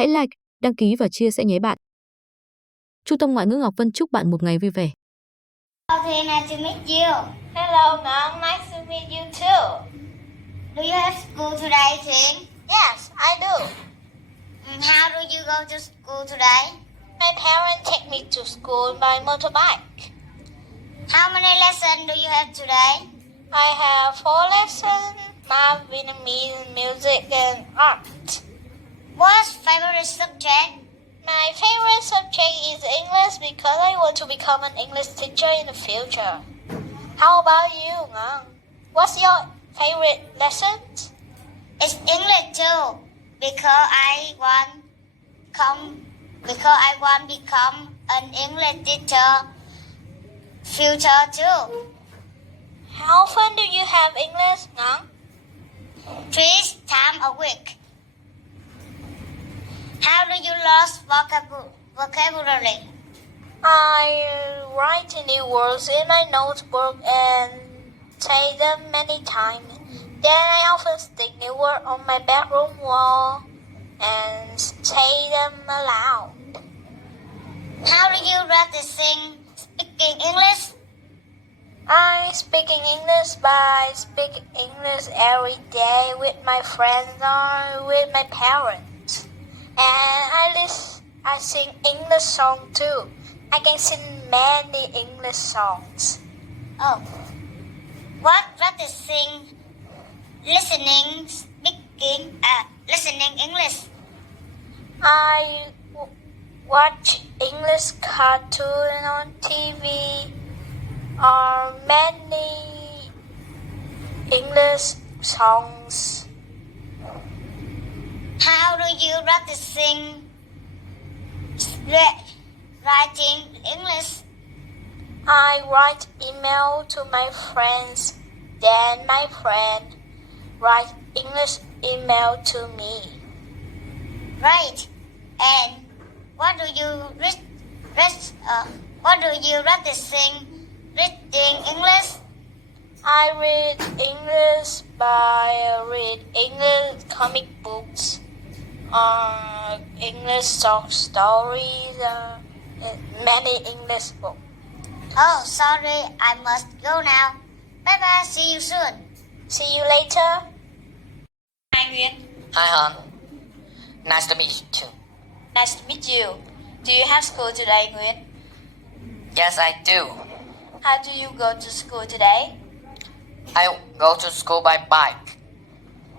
Hãy like, đăng ký và chia sẻ nhé bạn. Trung tâm Ngoại ngữ Ngọc Vân chúc bạn một ngày vui vẻ. Okay, nice to meet you. Hello, Ngân. Nice to meet you too. Do you have school today, Trinh? Yes, I do. How do you go to school today? My parents take me to school by motorbike. How many lessons do you have today? I have 4 lessons: math, Vietnamese, music, and art. What's favorite subject? My favorite subject is English because I want to become an English teacher in the future. How about you, Ngân? What's your favorite lessons? It's English too, because I want become an English teacher future too. How often do you have English, Ngân? 3 times a week. How do you lose vocabulary? I write new words in my notebook and say them many times. Then I often stick new words on my bedroom wall and say them aloud. How do you practice speaking English? I speak in English by speaking English every day with my friends or with my parents. And I sing English songs too. I can sing many English songs. Oh. What practicing listening English? I watch English cartoon on TV or many English songs. How do you practicing writing English? I write email to my friends, then my friend write English email to me. Right. And what do you practicing reading English? I read English by read English comic books, English short stories, many English books. Oh, sorry, I must go now. Bye bye, see you soon. See you later. Hi, Nguyễn. Hi, Han. Nice to meet you too. Nice to meet you. Do you have school today, Nguyễn? Yes, I do. How do you go to school today? I go to school by bike.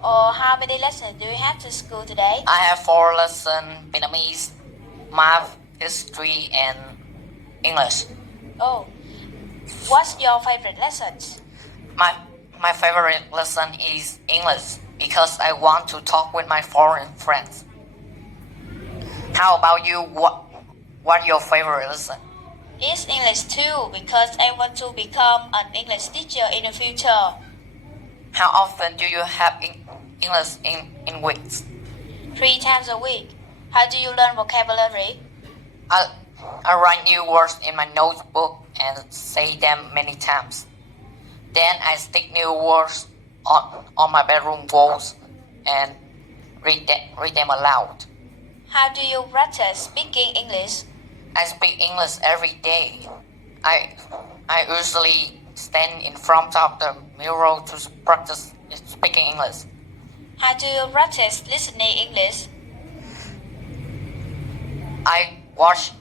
Or how many lessons do you have to school today? I have 4 lessons: Vietnamese, math, history, and English. Oh, what's your favorite lessons? My favorite lesson is English because I want to talk with my foreign friends. How about you? What your favorite lesson? It's English too because I want to become an English teacher in the future. How often do you have English in weeks? 3 times a week. How do you learn vocabulary? I write new words in my notebook and say them many times. Then I stick new words on my bedroom walls and read them aloud. How do you practice speaking English? I speak English every day. I usually stand in front of the mirror to practice speaking English. How do you practice listening English? I watch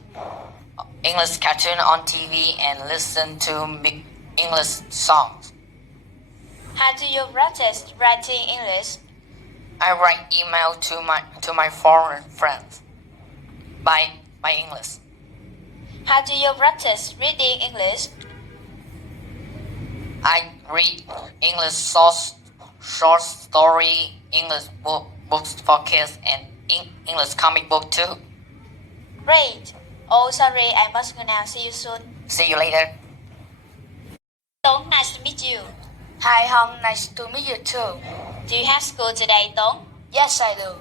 English cartoon on TV and listen to English songs. How do you practice writing English? I write email to my foreign friends by English. How do you practice reading English? I read English short story, English books for kids, and English comic book too. Great. Oh, sorry, I must go now. See you soon. See you later. Tống, nice to meet you. Hi Hong, nice to meet you too. Do you have school today, Tống? Yes, I do.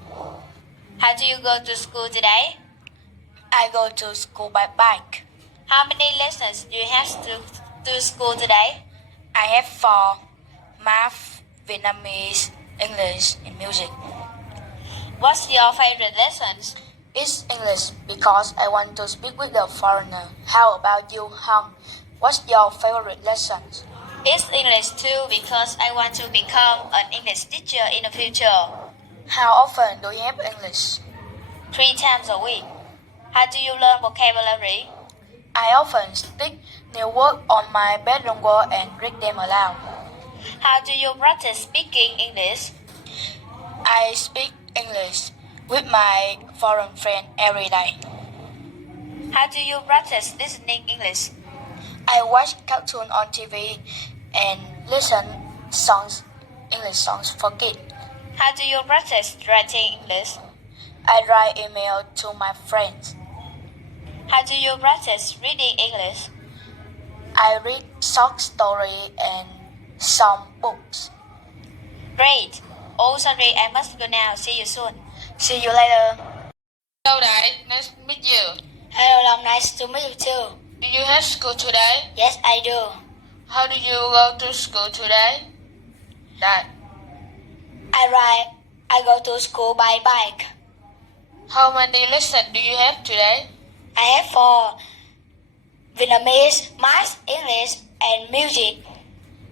How do you go to school today? I go to school by bike. How many lessons do you have to school today? I have 4: math, Vietnamese, English, and music. What's your favorite lessons? It's English because I want to speak with a foreigner. How about you, Hong? What's your favorite lesson? It's English too because I want to become an English teacher in the future. How often do you have English? 3 times a week. How do you learn vocabulary? I often stick new words on my bedroom wall and read them aloud. How do you practice speaking English? I speak English with my foreign friend every day. How do you practice listening English? I watch cartoons on TV and listen English songs for kids. How do you practice writing English? I write email to my friends. How do you practice reading English? I read short stories and some books. Great. Oh, sorry, I must go now. See you soon. See you later. Hello, Dad. Nice to meet you. Hello, Long. Nice to meet you too. Do you have school today? Yes, I do. How do you go to school today? Dad. I go to school by bike. How many lessons do you have today? I have 4: Vietnamese, Math, English, and music.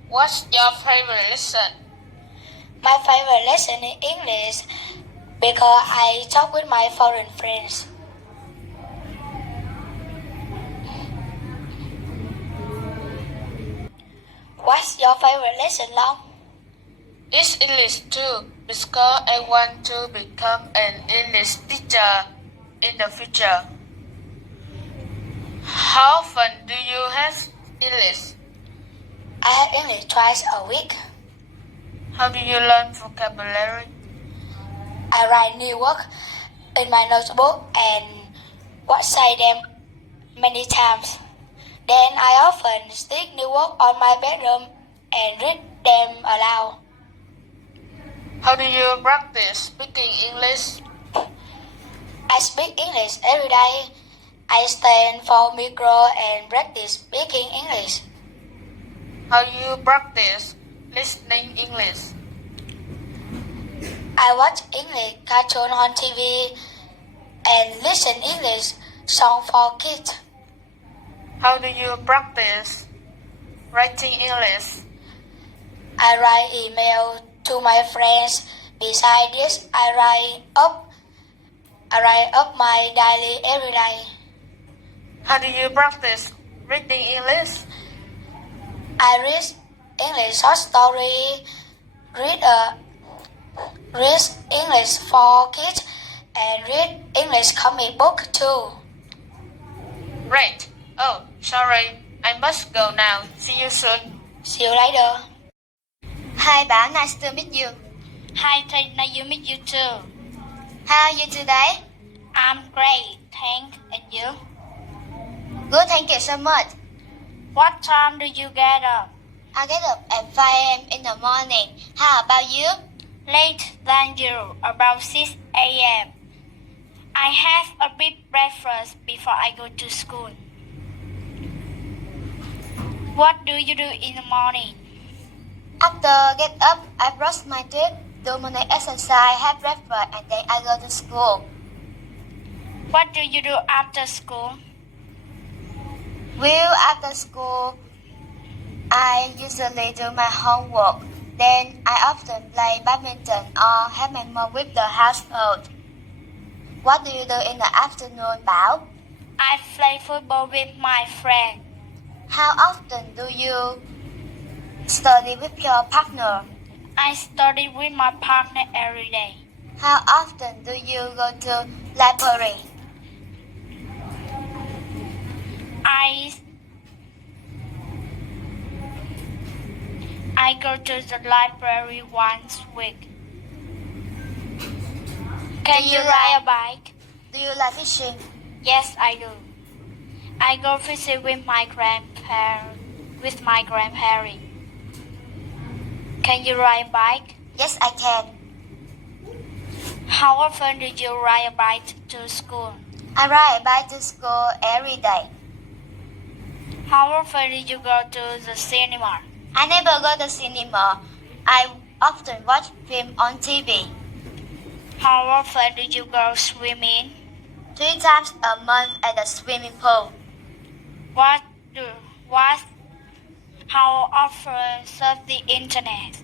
What's your favorite lesson? My favorite lesson is English because I talk with my foreign friends. What's your favorite lesson, Long? It's English too because I want to become an English teacher in the future. How often do you have English? I have English twice a week. How do you learn vocabulary? I write new words in my notebook and say them many times. Then I often stick new words on my bedroom and read them aloud. How do you practice speaking English? I speak English every day. I stand for micro and practice speaking English. How do you practice listening English? I watch English cartoon on TV and listen English song for kids. How do you practice writing English? I write email to my friends. Besides this, I write up my diary every day. How do you practice reading English? I read English short story, read English for kids, and read English comic book too. Great. Oh, sorry. I must go now. See you soon. See you later. Hi, Bảo. Nice to meet you. Hi, Ted. Nice to meet you too. How are you today? I'm great, thanks. And you? Good, thank you so much. What time do you get up? I get up at 5 a.m. in the morning. How about you? Late than you, about 6 a.m. I have a big breakfast before I go to school. What do you do in the morning? After get up, I brush my teeth, do morning exercise, have breakfast, and then I go to school. What do you do after school? Well, after school, I usually do my homework. Then I often play badminton or help my mom with the household. What do you do in the afternoon, Bảo? I play football with my friend. How often do you study with your partner? I study with my partner every day. How often do you go to library? I go to the library once a week. Can Do you you ride like- a bike? Do you like fishing? Yes, I do. I go fishing with my grandparents. Can you ride a bike? Yes, I can. How often do you ride a bike to school? I ride a bike to school every day. How often do you go to the cinema? I never go to cinema. I often watch film on TV. How often do you go swimming? 3 times a month at the swimming pool. What? How often surf the internet?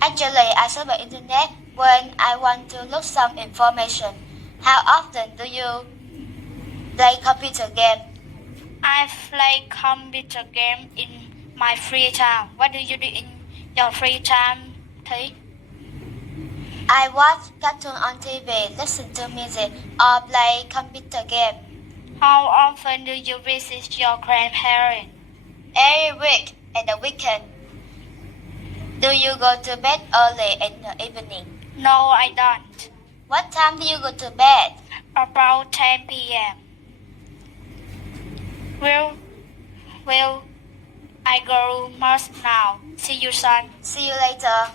Actually, I surf the internet when I want to look some information. How often do you play computer game? I play computer game in my free time. What do you do in your free time, Thúy? I watch cartoon on TV, listen to music, or play computer game. How often do you visit your grandparents? Every week and the weekend. Do you go to bed early in the evening? No, I don't. What time do you go to bed? About 10 p.m. Well, I go must now. See you soon. See you later.